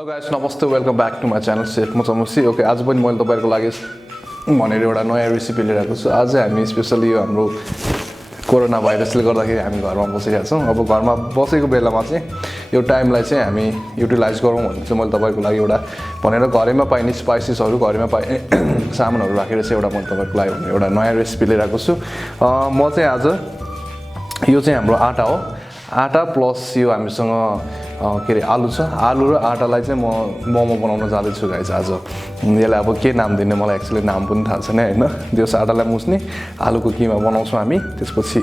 Hello guys नमस्ते welcome back to my channel सेफ म चमुसी ओके आज पनि मैले तपाईहरुको लागि भनेर एउटा नयाँ रेसिपी लिएर आएको छु। आज हामी स्पेशली यो हाम्रो कोरोना भाइरसले गर्दाखेरि हामी घरमा बसिरहेका छौं। अब घरमा बसेको बेलामा चाहिँ यो टाइमलाई चाहिँ हामी युटिलाइज गरौँ भनेर चाहिँ मैले तपाईहरुको लागि एउटा भनेर घरैमा पाइने स्पाइसेसहरु घरैमा पाइने सामानहरु राखेर चाहिँ एउटा मैले तपाईहरुको लागि भनेर एउटा नयाँ रेसिपी लिएर आएको छु। म चाहिँ आज यो चाहिँ हाम्रो आटा हो। आटा प्लस यो हामीसँग के रे आलु छ। आलु र आटालाई चाहिँ म मोमो बनाउन जाँदै छु गाइस। आज यसलाई अब के नाम दिने मलाई एक्चुअली नाम पनि थाहा छैन हैन। त्यस आटालाई मुस्ने आलुको किमा बनाउँछौं हामी। त्यसपछि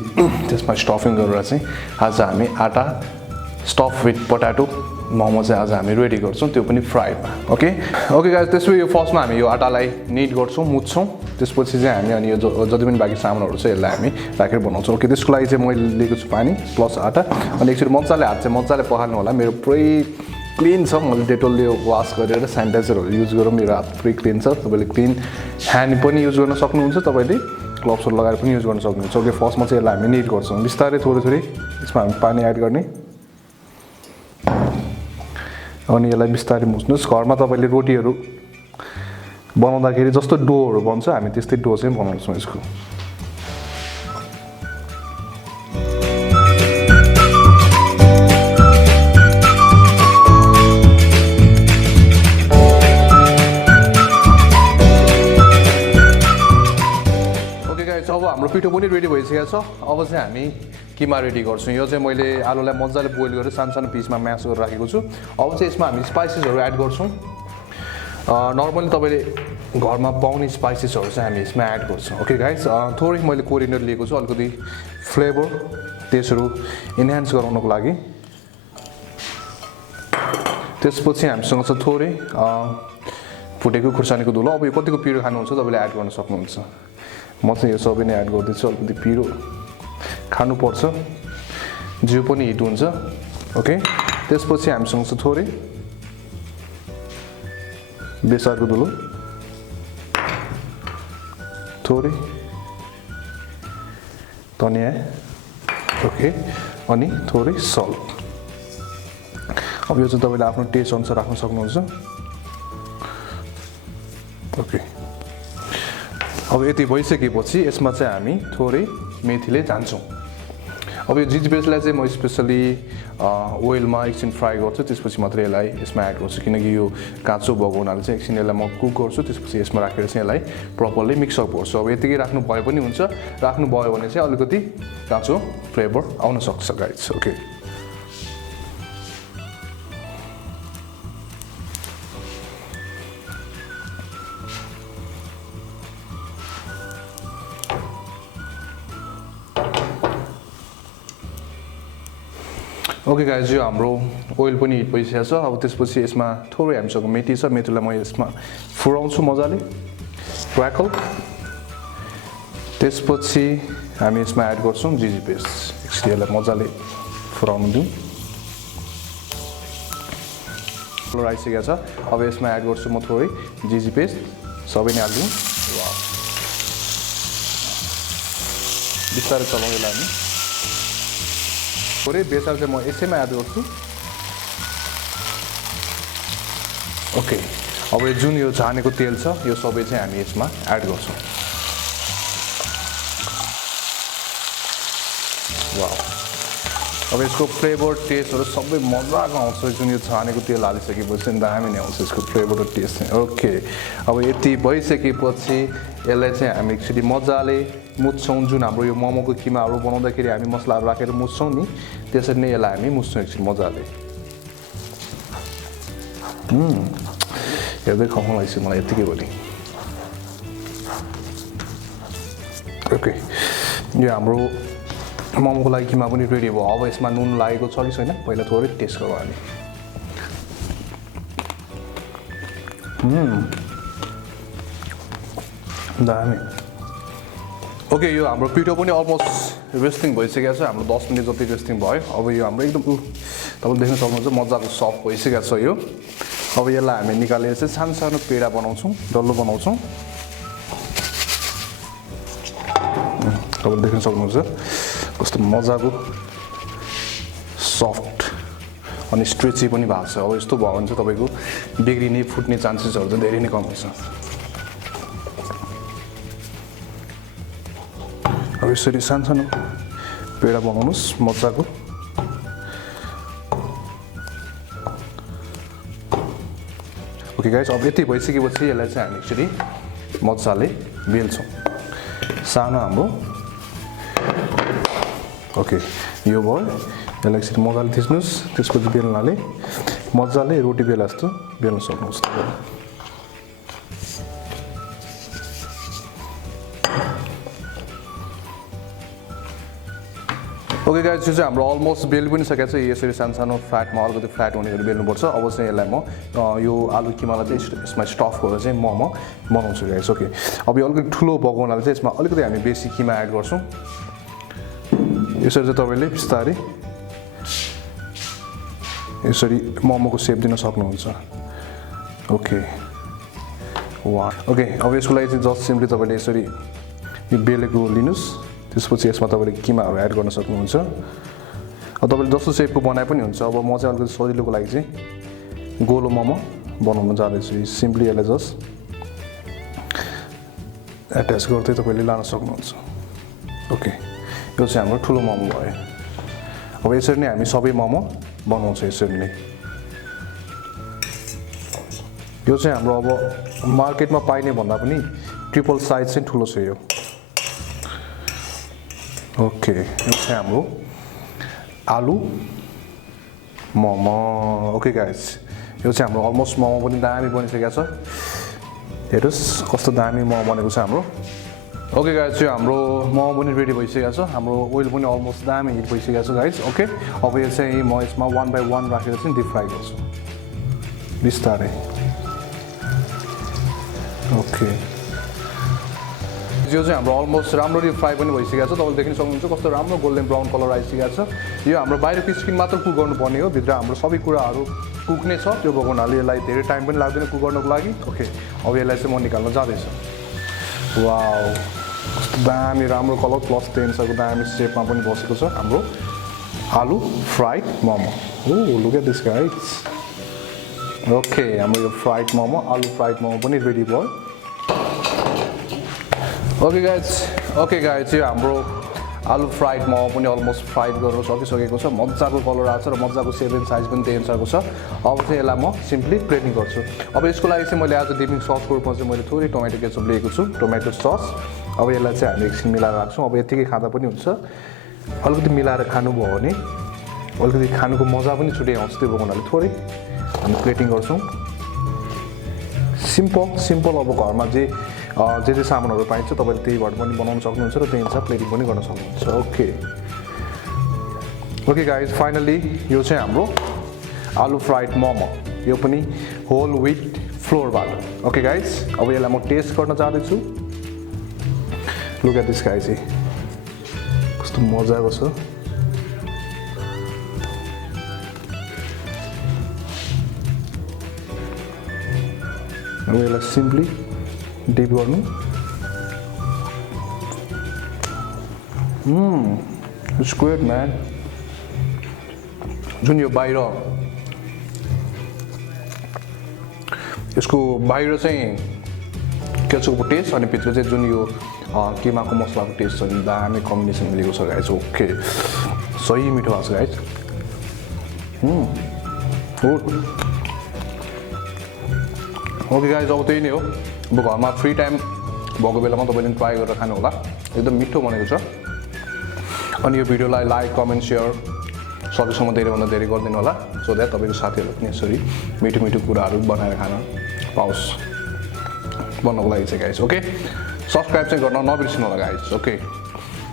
त्यसमा स्टफिङ गरेर चाहिँ आज हामी आटा स्टफ विथ पोटेटो मोमो चाहिँ आज हामी रेडी गर्छौं, त्यो पनि फ्राईमा। ओके गाइस त्यसपछि यो फर्स्टमा हामी यो आटालाई निट गर्छौं, मुछ्छौं। त्यसपछि चाहिँ हामी अनि यो जति पनि बाँकी सामानहरु छ यसलाई हामी राखेर बनाउँछौं। ओके त्यसको लागि चाहिँ मैले लिएको छु पानी प्लस आटा अनि एकचोटी मज्जाले हात चाहिँ मज्जाले पखाल्नु होला। मेरो पुरै क्लीन छ, मैले डेटोलले वाश गरेर स्यानिटाइजरहरु युज गरेर मेरो हात पुरै क्लीन छ। तपाईले क्लीन ह्यान्ड पनि युज गर्न सक्नुहुन्छ, तपाईले ग्लोभ्सहरु लगाएर पनि युज गर्न सक्नुहुन्छ। ओके फर्स्टमा चाहिँ यसलाई हामी निट गर्छौं। बिस्तारै थोरै थोरै यसमा हामी पानी एड गर्ने अनि यसलाई बिस्तारै मुछ्नुस्। घरमा तपाईले रोटीहरु बनाउँदाखेरि जस्तो डोहरु बन्छ हामी त्यस्तै डो चाहिँ बनाउँछौं यसको। ओके गाइस अब हाम्रो पिठो पनि रेडी भइसकेको छ। अब चाहिँ हामी किमा रेडी गर्छौं। यो चाहिँ मैले आलुलाई मज्जाले बोइल गरेर सानो पिसमा म्याश गरेर राखेको छु। अब चाहिँ यसमा हामी स्पाइसेसहरु एड गर्छौं। नर्मली तपाईले घरमा पाउने स्पाइसेसहरु चाहिँ हामी यसमा एड गर्छौं। ओके गाइस थोरै मैले कोरिएन्डर लिएको छु अलिकति फ्लेभर टेस्टहरु एनहान्स गराउनको लागि। त्यसपछि हामीसँग छ थोरै फुटेको खुर्सानीको धुलो। अब यो कतिको पिरो खानुहुन्छ तपाईले एड गर्न सक्नुहुन्छ। म चाहिँ यो सबै नै एड गर्दैछु। अलिकति पिरो खानु पर्छ, जिउ पनि हिट हुन्छ। ओके त्यसपछि हामीसँग छ थोरै बेसारको धुलो, थोरै धनिया, ओके अनि थोरै सल्ट। अब यो चाहिँ तपाईले आफ्नो टेस्ट अनुसार राख्न सक्नुहुन्छ। ओके अब यति भइसकेपछि यसमा चाहिँ हामी थोरै मेथीले जान्छौं। अब यो जिजी पेस्टलाई चाहिँ म स्पेशली ओइलमा एकछिन फ्राई गर्छु, त्यसपछि मात्रै यसलाई यसमा एड गर्छु किनकि यो काँचो भएको हुनाले चाहिँ एकछिन यसलाई म कुक गर्छु। त्यसपछि यसमा राखेर चाहिँ यसलाई प्रपरली मिक्स अप गर्छु। अब यतिकै राख्नु भए पनि हुन्छ, राख्नु भयो भने चाहिँ अलिकति काँचो फ्लेभर आउन सक्छ गाइस। ओके ओके गाइस यो हाम्रो ओइल पनि हिट भइसकेको छ। अब त्यसपछि यसमा थोरै हामीसँग मेथी छ, मेथीलाई म यसमा फुराउँछु मजाले क्र्याकल। त्यसपछि हामी यसमा एड गर्छौं जिजी पेस्ट। एकचोटी यसलाई मजाले फुराउनु दिउँ। कलर आइसकेको छ। अब यसमा एड गर्छु म थोरै जिजी पेस्ट, सबै नै हाल्दिउँ। वाउ बिस्तारै चलाउँदै हामी थोरै बेसार चाहिँ म यसैमा एड गर्छु। ओके अब यो जुन यो छानेको तेल छ यो सबै चाहिँ हामी यसमा एड गर्छौं। वाउ अब यसको फ्लेभर टेस्टहरु सबै मजाको आउँछ। जुन यो छानेको तेल हालिसकेपछि दामी नै आउँछ यसको फ्लेभर र टेस्ट चाहिँ। ओके अब यति भइसकेपछि यसलाई चाहिँ हामी एकचोटी मजाले मुछ्छौं। जुन हाम्रो यो मोमोको किमाहरु बनाउँदाखेरि हामी मसलाहरु राखेर मुछ्छौं नि त्यसरी नै यसलाई हामी मुछ्छौं एकछिन मजाले। हेर्दै खाउँ लाग्छ मलाई यतिकै भोलि। ओके यो हाम्रो मोमोको लागि किमा पनि रेडी भयो। अब यसमा नुन लागेको छ कि छैन पहिला थोरै टेस्ट गरौँ हामी। दामी। ओके यो हाम्रो पिठो पनि अलमोस्ट रेस्टिङ भइसकेको छ। हाम्रो 10 मिनेट जति रेस्टिङ भयो। अब यो हाम्रो एकदम तपाईले देख्न सक्नुहुन्छ मजाको सफ्ट भइसकेको छ यो। अब यसलाई हामी निकालेर चाहिँ सानो सानो पेडा बनाउँछौं, डल्लो बनाउँछौं। तपाईले देख्न सक्नुहुन्छ कस्तो मजाको सफ्ट अनि स्ट्रेची पनि भएको छ। अब यस्तो भयो भने चाहिँ तपाईँको बिग्रिने फुट्ने चान्सेसहरू चाहिँ धेरै नै कम हुन्छ। अब यसरी सानो पेडा बनाउनुहोस् मजाको। ओके गाइस, अब यति भइसकेपछि यसलाई चाहिँ हामी एकचोटि मजाले बेल्छौँ। सानो हाम्रो ओके यो भयो। यसलाई एकचोटि मजाले थिच्नुहोस्, त्यसपछि बेल्नाले मजाले रोटी बेला जस्तो बेल्न सक्नुहोस्। ओके गाइस, यो चाहिँ हाम्रो अलमोस्ट बेल पनि सकेको छ। यसरी सानो फ्ल्याटमा अलिकति फ्ल्याट हुने गरी बेल्नुपर्छ। अब चाहिँ यसलाई म यो आलु किमालाई चाहिँ यसमा स्टफ गरेर चाहिँ मोमो बनाउँछु गाइस। ओके, अब यो अलिकति ठुलो भएको हुनाले चाहिँ यसमा अलिकति हामी बेसी किमा एड गर्छौँ। यसरी चाहिँ तपाईँले बिस्तारै यसरी मोमोको सेप दिन सक्नुहुन्छ। ओके वाह। ओके, अब यसको लागि चाहिँ जस्ट सिम्पली तपाईँले यसरी यो बेलेको लिनुहोस्, त्यसपछि यसमा तपाईँले किमाहरू एड गर्न सक्नुहुन्छ। अब तपाईँले जस्तो सेपको बनाए पनि हुन्छ। अब म चाहिँ अलिकति सजिलोको लागि चाहिँ गोलो मोमो बनाउन जाँदैछु। सिम्पली यसलाई जस्ट एट्याच गर्दै तपाईँले लान सक्नुहुन्छ। ओके, यो चाहिँ हाम्रो ठुलो मोमो भयो। अब यसरी नै हामी सबै मोमो बनाउँछ यसरी नै। यो चाहिँ हाम्रो अब मार्केटमा पाइने भन्दा पनि ट्रिपल साइज चाहिँ ठुलो छ यो। ओके, यो चाहिँ हाम्रो आलु मोमो। ओके गाइस, यो चाहिँ हाम्रो अलमोस्ट मोमो पनि दामी बनिसकेको छ। हेर्नुहोस् कस्तो दामी मोमो बनेको छ हाम्रो। ओके गाइस, यो हाम्रो मोमो पनि रेडी भइसकेको छ। हाम्रो ओइल पनि अलमोस्ट दामी हिट भइसकेको छ गाइस। ओके, अब यो चाहिँ म यसमा 1 बाई 1 राखेर चाहिँ डिप फ्राई गर्छु बिस्तारै। ओके, यो चाहिँ हाम्रो अलमोस्ट राम्ररी फ्राई पनि भइसकेको छ। तपाईँले देख्न सक्नुहुन्छ कस्तो राम्रो गोल्डन ब्राउन कलर आइसकेको छ। यो हाम्रो बाहिरको स्किन मात्र कुक गर्नुपर्ने हो, भित्र हाम्रो सबै कुराहरू कुक नै छ। त्यो भएको हुनाले यसलाई धेरै टाइम पनि लाग्दैन कुक गर्नको लागि। ओके, अब यसलाई चाहिँ म निकाल्न जाँदैछु। वाउ, कस्तो दामी राम्रो कलर प्लस टेन्सरको दामी सेपमा पनि बसेको छ हाम्रो आलु fried momo. Oh look at this guys. Okay, हाम्रो यो फ्राइड मोमो आलु फ्राइड मोमो पनि रेडी भयो। ओके गाइस, यो हाम्रो आलु फ्राइड मोमो पनि अलमोस्ट फ्राइड गर्नु सकिसकेको छ। मजाको कलर आएको छ र मजाको सेप एन्ड साइज पनि त्यही अनुसारको छ। अब चाहिँ यसलाई म सिम्पली प्लेटिङ गर्छु। अब यसको लागि चाहिँ मैले आज डिपिङ ससको रूपमा चाहिँ मैले थोरै टोमेटो केचप लिएको छु, टोमेटो सस। अब यसलाई चाहिँ हामी एकछिन मिलाएर राख्छौँ। अब यतिकै खाँदा पनि हुन्छ, अलिकति मिलाएर खानुभयो भने अलिकति खानुको मजा पनि छुट्टै आउँछ। त्यो भएको हुनाले थोरै हामी प्लेटिङ गर्छौँ। सिम्पल अब घरमा जे सामानहरू पाइन्छ तपाईँले त्यहीबाट पनि बनाउन सक्नुहुन्छ र त्यही अनुसार प्लेटिङ पनि गर्न सक्नुहुन्छ। ओके गाइज, फाइनली यो चाहिँ हाम्रो आलु फ्राइड मोमो, यो पनि होल विथ फ्लोरबाट। ओके गाइज, अब यसलाई म टेस्ट गर्न जाँदैछु। लुक एट दिस गाइज, कस्तो मजाको छ। अब यसलाई सिम्पली डिप गर्नु। It's great man. जुन यो बाहिर यसको बाहिर चाहिँ केचपको टेस्ट अनि भित्र चाहिँ जुन यो किमाको मसलाको टेस्ट छ नि दामी कम्बिनेसन मिलेको छ गाइस। ओके, सही मिठो भएको छ गाइस। ओके गाइस, अब त्यही नै हो। अब घरमा फ्री टाइम भएको बेलामा तपाईँले ट्राई गरेर खानु होला, एकदम मिठो बनेको छ। अनि यो भिडियोलाई लाइक कमेन्ट सेयर सकेसम्म धेरैभन्दा धेरै गरिदिनु होला, सो द्याट तपाईँको साथीहरूले पनि यसरी मिठो मिठो कुराहरू बनाएर खान पाओस् भन्नको लागि चाहिँ गाइस। ओके, सब्सक्राइब चाहिँ गर्न नबिर्सिनु होला guys. Okay,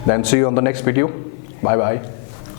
then see you on the next video. Bye by.